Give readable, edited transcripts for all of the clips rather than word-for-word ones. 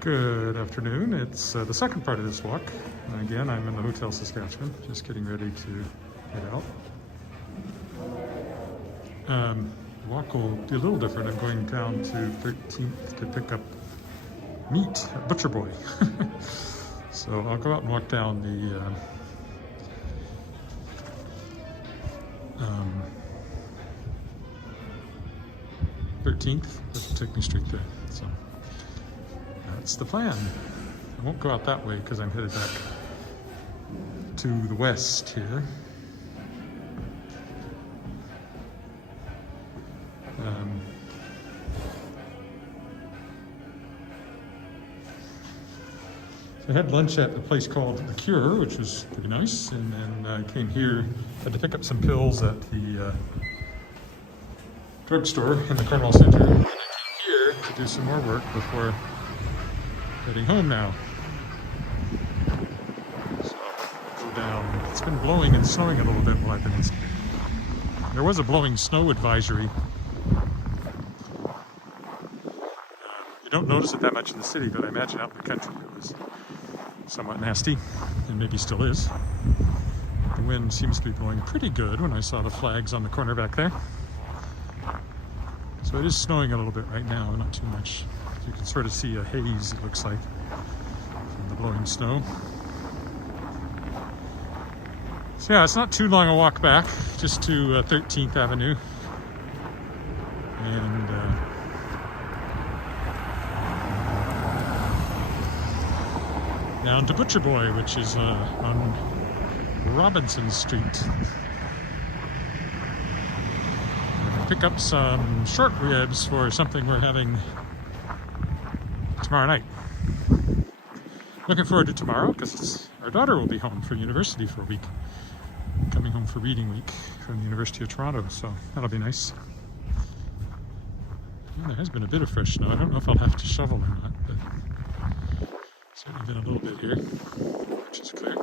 Good afternoon. It's the second part of this walk. Again, I'm in the Hotel Saskatchewan, just getting ready to head out. The walk will be a little different. I'm going down to 13th to pick up meat at Butcher Boy. So I'll go out and walk down the 13th. That'll take me straight there. So that's the plan. I won't go out that way because I'm headed back to the west here. I had lunch at a place called The Cure, which was pretty nice, and then I came here, had to pick up some pills at the drugstore in the Cornwall Center, and I came here to do some more work before heading home now. So I'll go down. It's been blowing and snowing a little bit while I've been inside. There was a blowing snow advisory. You don't notice it that much in the city, but I imagine out in the country it was somewhat nasty, and maybe still is. The wind seems to be blowing pretty good when I saw the flags on the corner back there. So it is snowing a little bit right now, not too much. You can sort of see a haze, it looks like, from the blowing snow. So yeah, it's not too long a walk back, just to 13th Avenue. And down to Butcher Boy, which is on Robinson Street. I'm gonna pick up some short ribs for something we're having tomorrow night. Looking forward to tomorrow because our daughter will be home from university for a week. Coming home for reading week from the University of Toronto, so that'll be nice. Well, there has been a bit of fresh snow. I don't know if I'll have to shovel or not, but certainly been a little bit here, which is clear.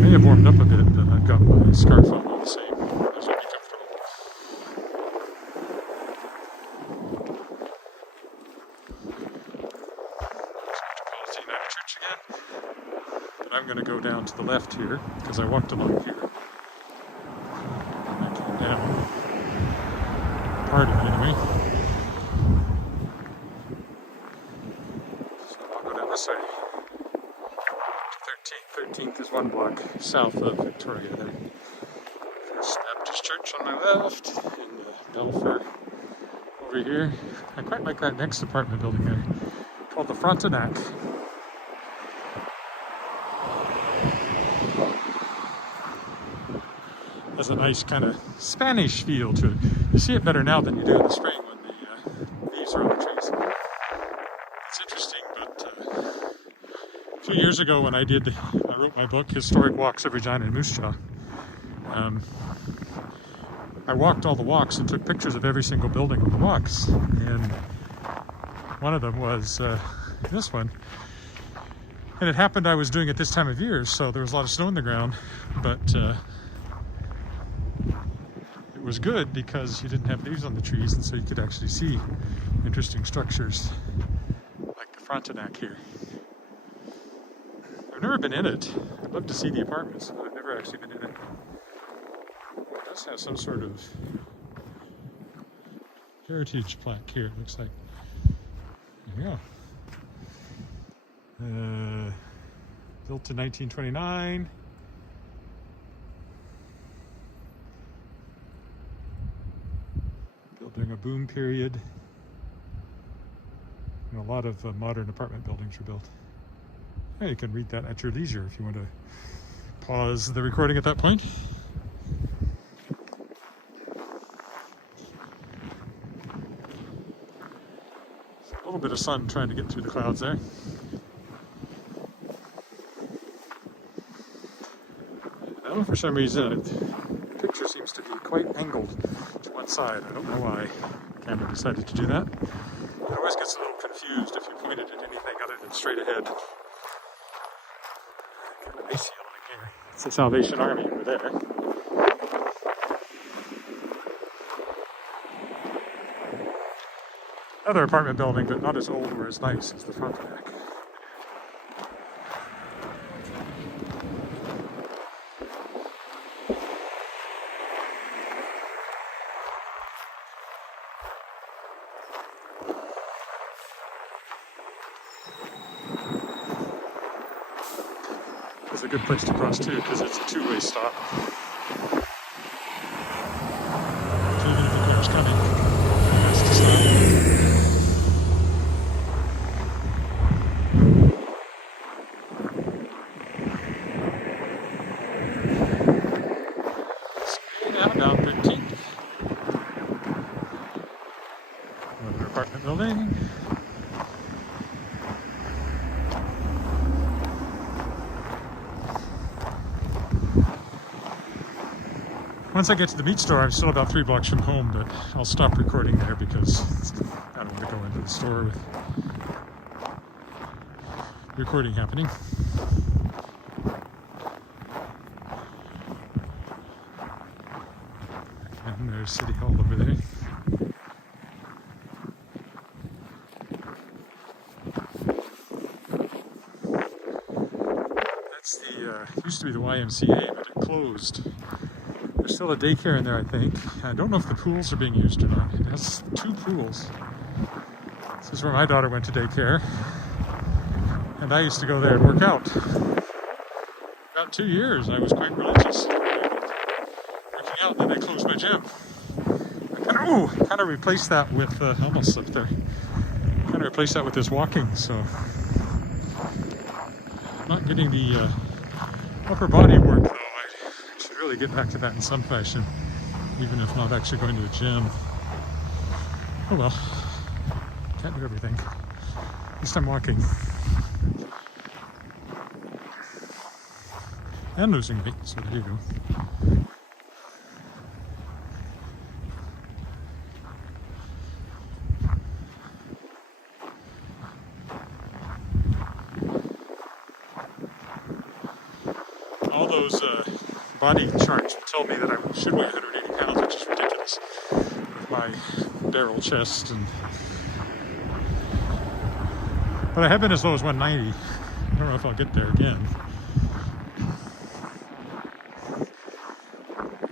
May have warmed up a bit, but I've got my scarf on all the same. Those will be comfortable. Metropolitan United Church again. But I'm going to go down to the left here because I walked along here. Down. Part of it anyway. So I'll go down this way. 13th is one block south of Victoria there. First Baptist Church on my left, and Belfer over here. I quite like that next apartment building there, called the Frontenac. Has a nice kind of Spanish feel to it. You see it better now than you do in the spring when the leaves are on the trees. It's interesting, but a few years ago when I wrote my book, Historic Walks of Regina and Moose Jaw, I walked all the walks and took pictures of every single building on the walks. And one of them was this one. And it happened I was doing it this time of year, so there was a lot of snow on the ground, but it was good because you didn't have leaves on the trees, and so you could actually see interesting structures like the Frontenac here. I've never been in it. I'd love to see the apartments, but I've never actually been in it. It does have some sort of heritage plaque here, it looks like. There you go. Built in 1929. Built during a boom period. And a lot of modern apartment buildings were built. Yeah, you can read that at your leisure if you want to pause the recording at that point. A little bit of sun trying to get through the clouds there. Now, for some reason, the picture seems to be quite angled to one side. I don't know why the camera decided to do that. It always gets a little confused if you point it at anything other than straight ahead. Kind of icy along here. It's the Salvation Army over there. Another apartment building, but not as old or as nice as the Frontenac. It's a good place to cross too, because it's a two-way stop. So even if the car's coming, it has to stop. Slow down, down 13. Another apartment building. Once I get to the meat store, I'm still about 3 blocks from home, but I'll stop recording there because I don't want to go into the store with recording happening. And there's City Hall over there. That's the, used to be the YMCA, but it closed. There's still a daycare in there, I think. I don't know if the pools are being used or not. It has 2 pools. This is where my daughter went to daycare. And I used to go there and work out. About 2 years, I was quite religious. Working out, and then they closed my gym. I kind of replaced that with, almost slipped there. Kind of replaced that with this walking, so. I'm not getting the upper body work though. Really get back to that in some fashion, even if not actually going to the gym. Oh well, can't do everything. At least I'm walking. And losing weight, so there you go. All those body charts told me that I should weigh 180 pounds, which is ridiculous with my barrel chest. But I have been as low as 190. I don't know if I'll get there again.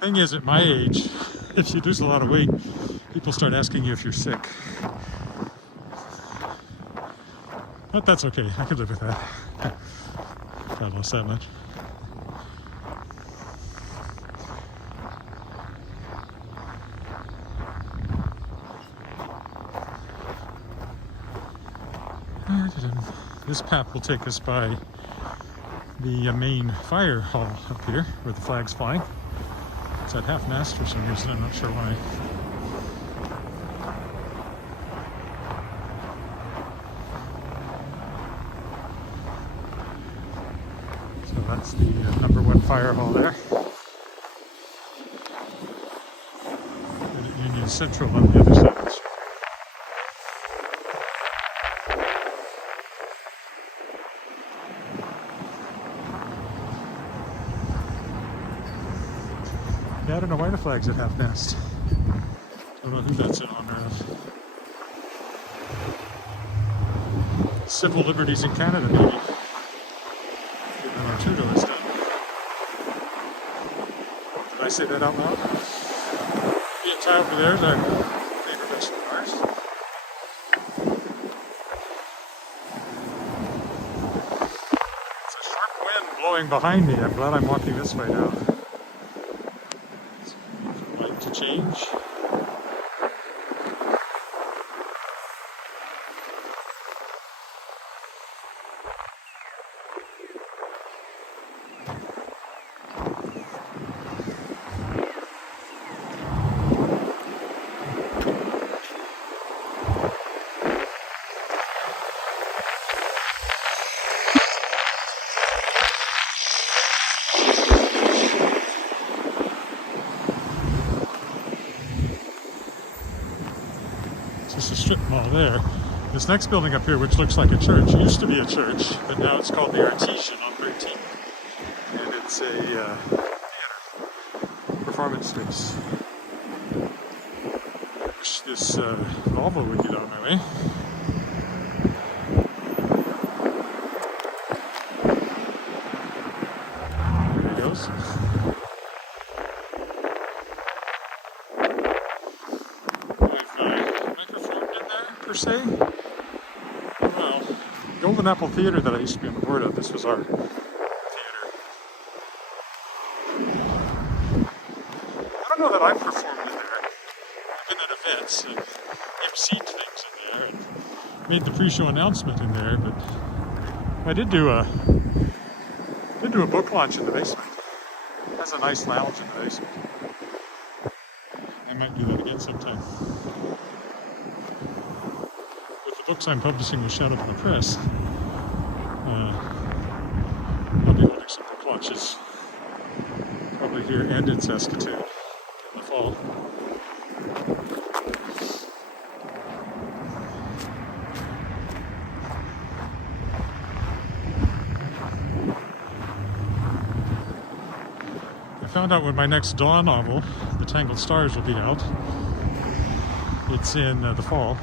Thing is, at my age, if you lose a lot of weight, people start asking you if you're sick. But that's okay. I could live with that. If I lost that much. This path will take us by the main fire hall up here where the flag's flying. It's at half-mast for some reason, I'm not sure why. So that's the number 1 fire hall there. And at Union Central on the other side of the street. Yeah, I don't know why the flag's at half-mast. I don't know who that's in honor of. Civil liberties in Canada, maybe. Given our Trudeau has done. Did I say that out loud? Yeah, tie over there is our favorite vegetable ours. It's a sharp wind blowing behind me. I'm glad I'm walking this way now. To change. Just a strip mall there. This next building up here, which looks like a church, used to be a church, but now it's called the Artesian on 13. And it's a theater, performance space. push this Volvo with you down my way. There he goes. We've microphoned in there, per se. Well, the Golden Apple Theater that I used to be on the board of, this was our theater. I don't know that I've performed in there. I've been at events and emceed things in there and made the pre-show announcement in there, but I did do a book launch in the basement. It has a nice lounge in the basement. I might do that again sometime. With the books I'm publishing with Shadow in the Press, I'll be holding some book launches probably here and in Saskatoon in the fall. I found out when my next Dawn novel, The Tangled Stars, will be out. It's in the fall.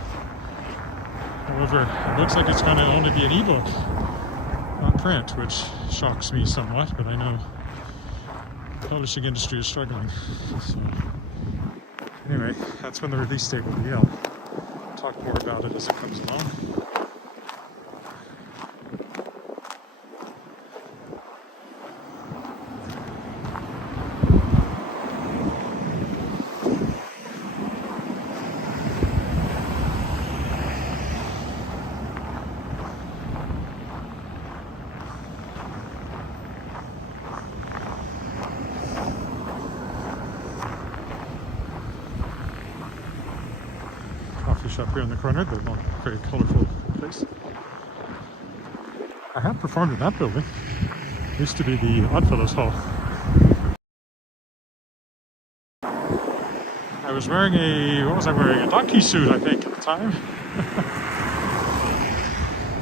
However, it looks like it's going to only be an ebook, not print, which shocks me somewhat, but I know the publishing industry is struggling. So, anyway, that's when the release date will be. I'll talk more about it as it comes along. Shop here in the corner, the very colorful place. I have performed in that building. It used to be the Oddfellows Hall. I was wearing what was I wearing? A donkey suit, I think, at the time.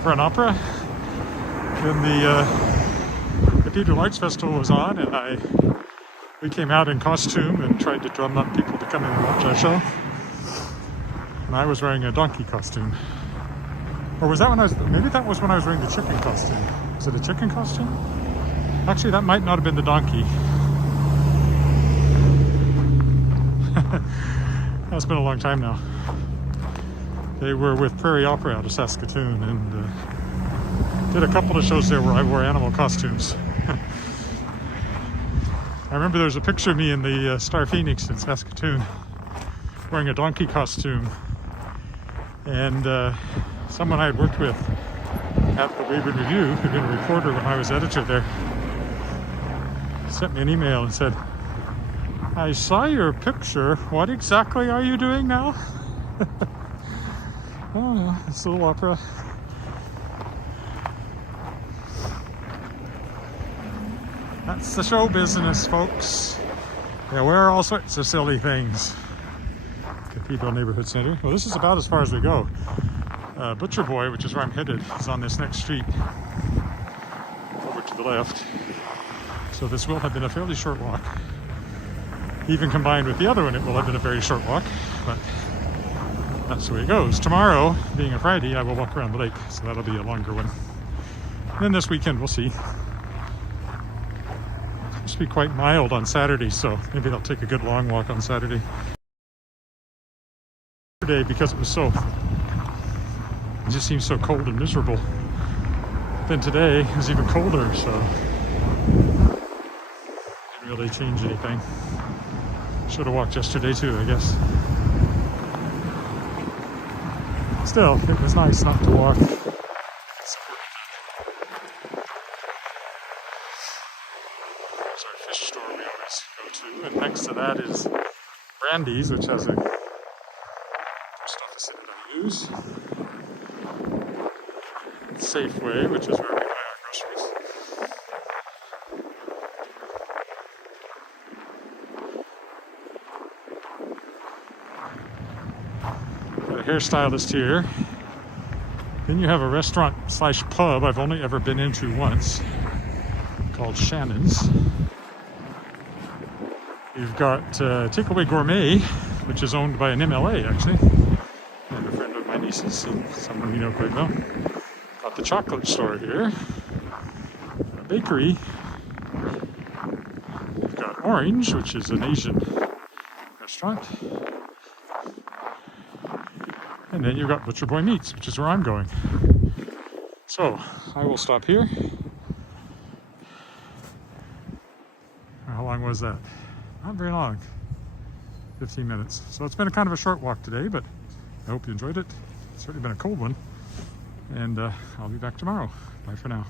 For an opera. Then the Cathedral Arts Festival was on, and we came out in costume and tried to drum up people to come in and watch our show. And I was wearing a donkey costume. Or was that maybe that was when I was wearing the chicken costume. Was it a chicken costume? Actually, that might not have been the donkey. That's been a long time now. They were with Prairie Opera out of Saskatoon and did a couple of shows there where I wore animal costumes. I remember there was a picture of me in the Star Phoenix in Saskatoon wearing a donkey costume. And someone I had worked with at the Weyburn Review, who'd been a reporter when I was editor there, sent me an email and said, "I saw your picture. What exactly are you doing now?" Oh, it's a little opera. That's the show business, folks. They wear all sorts of silly things. Cathedral Neighborhood Center. Well, this is about as far as we go. Butcher Boy, which is where I'm headed, is on this next street over to the left. So this will have been a fairly short walk. Even combined with the other one, it will have been a very short walk, but that's the way it goes. Tomorrow, being a Friday, I will walk around the lake, so that'll be a longer one. And then this weekend, we'll see. It's supposed to be quite mild on Saturday, so maybe I'll take a good long walk on Saturday. Because it just seems so cold and miserable. Then today it was even colder, so didn't really change anything. Should have walked yesterday too, I guess. Still, it was nice not to walk. There's our fish store we always go to, and next to that is Brandy's, which has a use. Safeway, which is where we buy our groceries. Got a hairstylist here. Then you have a restaurant / pub I've only ever been into once, called Shannons. You've got Takeaway Gourmet, which is owned by an MLA actually, and a friend of my niece's, and someone we know quite well. Got the chocolate store here, a bakery. We've got Orange, which is an Asian restaurant. And then you've got Butcher Boy Meats, which is where I'm going. So, I will stop here. How long was that? Not very long. 15 minutes. So it's been a kind of a short walk today, but I hope you enjoyed it. It's certainly been a cold one. And I'll be back tomorrow. Bye for now.